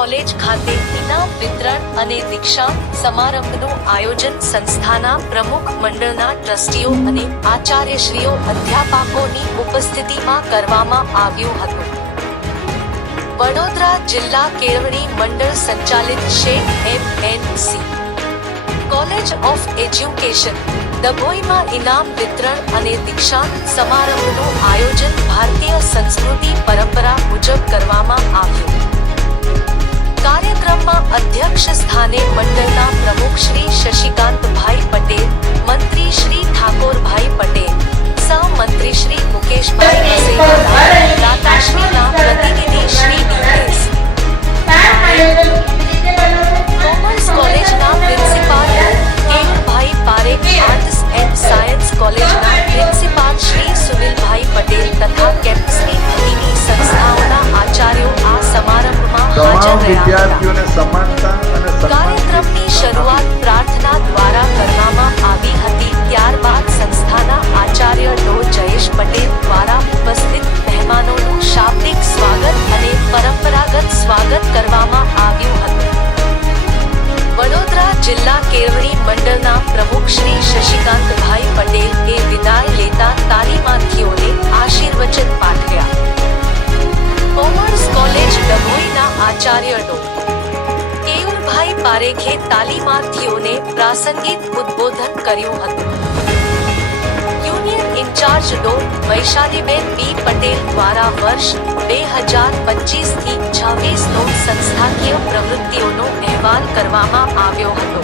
College ખાતે ઇનામ વિતરણ અને દીક્ષાંત સમારંભનું આયોજન સંસ્થાના પ્રમુખ મંડળના ટ્રસ્ટીઓ અને આચાર્યશ્રીઓ અધ્યાપકોની ઉપસ્થિતિમાં કરવામાં આવ્યું હતું. વડોદરા જિલ્લા કેળવણી મંડળ સંચાલિત શેઠ એમ.એન.સી. કોલેજ ઓફ એજ્યુકેશન ડભોઈમાં ઇનામ વિતરણ અને દીક્ષાંત સમારંભનું આયોજન ભારતીય સંસ્કૃતિ પરંપરા મુજબ કરવામાં આવ્યું. કાર્યક્રમમાં અધ્યક્ષ સ્થાને મંડળના પ્રમુખ શ્રી શશિકાંતભાઈ પટેલ, મંત્રી શ્રી ઠાકોરભાઈ પટેલ, સહમંત્રી શ્રી મુકેશભાઈ અસેરા, દાતાશ્રીના પ્રતિનિધિ શ્રી ડી.એસ. કોમર્સ કોલેજના principal Keyurbhai Parekh, arts and science કોલેજના પ્રિન્સિપાલ શ્રી સુનિલભાઈ પટેલ તથા કેમ્પસની ભગીની સંસ્થાઓના આચાર્યો આ સમારંભમાં હાજર રહ્યા હતા. કાર્યક્રમની શરૂઆત પ્રાર્થના દ્વારા કરવામાં આવી હતી. ત્યારબાદ સંસ્થાના આચાર્ય ડો. જયેશ પટેલ દ્વારા ઉપસ્થિત મહેમાનોનું શાબ્દિક સ્વાગત અને પરંપરાગત સ્વાગત કરવામાં આવ્યું હતું. વડોદરા જિલ્લા કેળવણી મંડળના પ્રમુખ શ્રી શશિકાંતભાઈ પટેલ એ વિદાય લેતા તાલીમાર્થીઓને આશીર્વચન પાઠવ્યા. કોમર્સ કોલેજ ડભોઈના આચાર્ય ડો. કેયુરભાઈ પારેખે તાલીમાર્થીઓને પ્રાસંગિક ઉદ્બોધન કર્યું હતું. યુનિયન ઇન્ચાર્જ ડો. વૈશાલીબેન બી. પટેલ દ્વારા વર્ષ 2025થી 26નો સંસ્થાકીય પ્રવૃત્તિઓનો અહેવાલ કરવામાં આવ્યો હતો.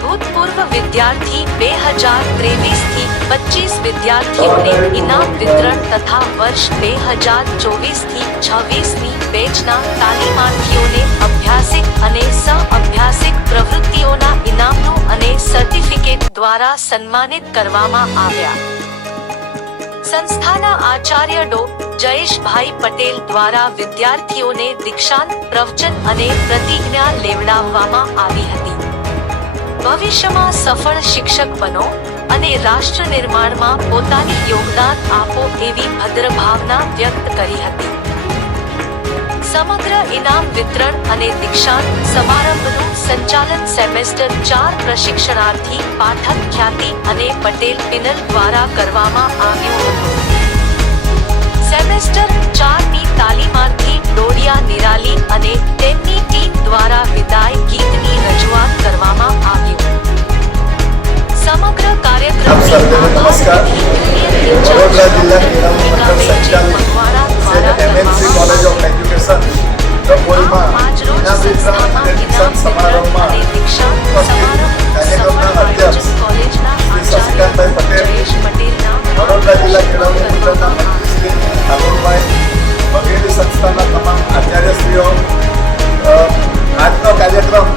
ભૂતપૂર્વ વિદ્યાર્થી 2023થી 25 વિદ્યાર્થીઓને ઇનામ વિતરણ તથા વર્ષ 2024થી 26ની બેચના તાલીમાર્થીઓને અભ્યાસિક અને સહ-અભ્યાસિક પ્રવૃત્તિઓના ઇનામનું અને સર્ટિફિકેટ દ્વારા સન્માનિત કરવામાં આવ્યા. સંસ્થાના આચાર્ય ડો. જયેશભાઈ પટેલ દ્વારા વિદ્યાર્થીઓને દીક્ષાંત પ્રવચન અને પ્રતિજ્ઞા લેવડાવવામાં આવી હતી. ભવિષ્યમાં સફળ શિક્ષક બનો અને રાષ્ટ્ર નિર્માણમાં પોતાની યોગદાન આપો એવી ભદ્ર ભાવના વ્યક્ત કરી હતી. સમગ્ર ઇનામ વિતરણ અને દીક્ષાંત સમારંભનું સંચાલન સેમેસ્ટર 4 પ્રશિક્ષણાર્થી પાઠક ખ્યાતિ અને પટેલ પિનલ દ્વારા કરવામાં આવ્યું હતું. સેમેસ્ટર 4ની તાલીમાર્થી ડોડિયા નિરાલી અને તેમની ટીમ દ્વારા વિદાય ગીતની રજૂઆત કરવામાં આવ્યું. સમગ્ર કાર્યક્રમની નમસ્કાર. વડોદરા જિલ્લા કેળવણી મંડળ સંચાલિત એમ.એન.સી. કોલેજ ઓફ એજ્યુકેશન ડભોઈમાં ઇનામ વિતરણ અને દીક્ષાંત સમારંભમાં કાર્યક્રમના અધ્યક્ષ શ્રી શશિકાંતભાઈ પટેલ, વડોદરા જિલ્લા કેળવણી મંડળના મંત્રી શ્રી ઠાકોરભાઈ વગેરે સંસ્થાના તમામ આચાર્યશ્રીઓ, આજનો કાર્યક્રમ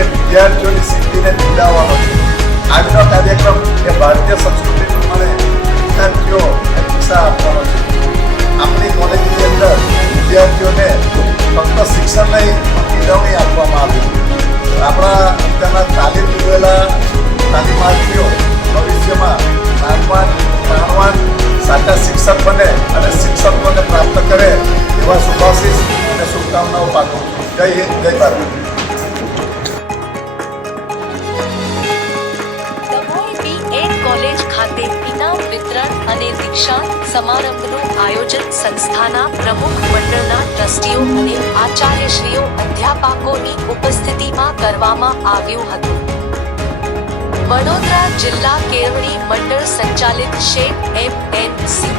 એ વિદ્યાર્થીઓની સિદ્ધિને બિરદાવવાનો છે. આજનો કાર્યક્રમ એ ભારતીય સંસ્કૃતિ પ્રમાણે વિદ્યાર્થીઓ દીક્ષા આપવાનો છે. આપણી કોલેજની અંદર વિદ્યાર્થીઓને ફક્ત શિક્ષણ નહીં પણ કેળવણી આપવામાં આવી. આપણા અત્યારના તાલીમ મેળવેલા તાલીમાર્થીઓ ભવિષ્યમાં જ્ઞાનવાન સાચા શિક્ષક બને અને શિક્ષકોને પ્રાપ્ત કરે એવા શુભાશીષ અને શુભકામનાઓ પાઠવું. જય હિન્દ, જય ભારત. કોલેજ ખાતે ઇનામ વિતરણ અને દીક્ષાંત સમારંભનું આયોજન સંસ્થાના પ્રમુખ મંડળના ટ્રસ્ટીઓ અને આચાર્યશ્રીઓ અધ્યાપકોની ઉપસ્થિતિમાં કરવામાં આવ્યું હતું. વડોદરા જિલ્લા કેળવણી મંડળ સંચાલિત શેઠ એમ.એન.સી.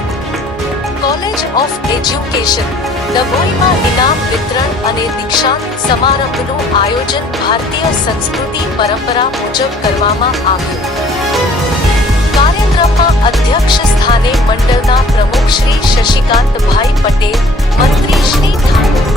કોલેજ ઓફ એજ્યુકેશન ડભોઈમાં ઇનામ વિતરણ અને દીક્ષાંત સમારંભનું આયોજન ભારતીય સંસ્કૃતિ પરંપરા મુજબ કરવામાં આવ્યું. કાર્યક્રમમાં અધ્યક્ષ સ્થાને મંડળના પ્રમુખ શ્રી શશિકાંતભાઈ પટેલ, મંત્રી શ્રી ઠાકોર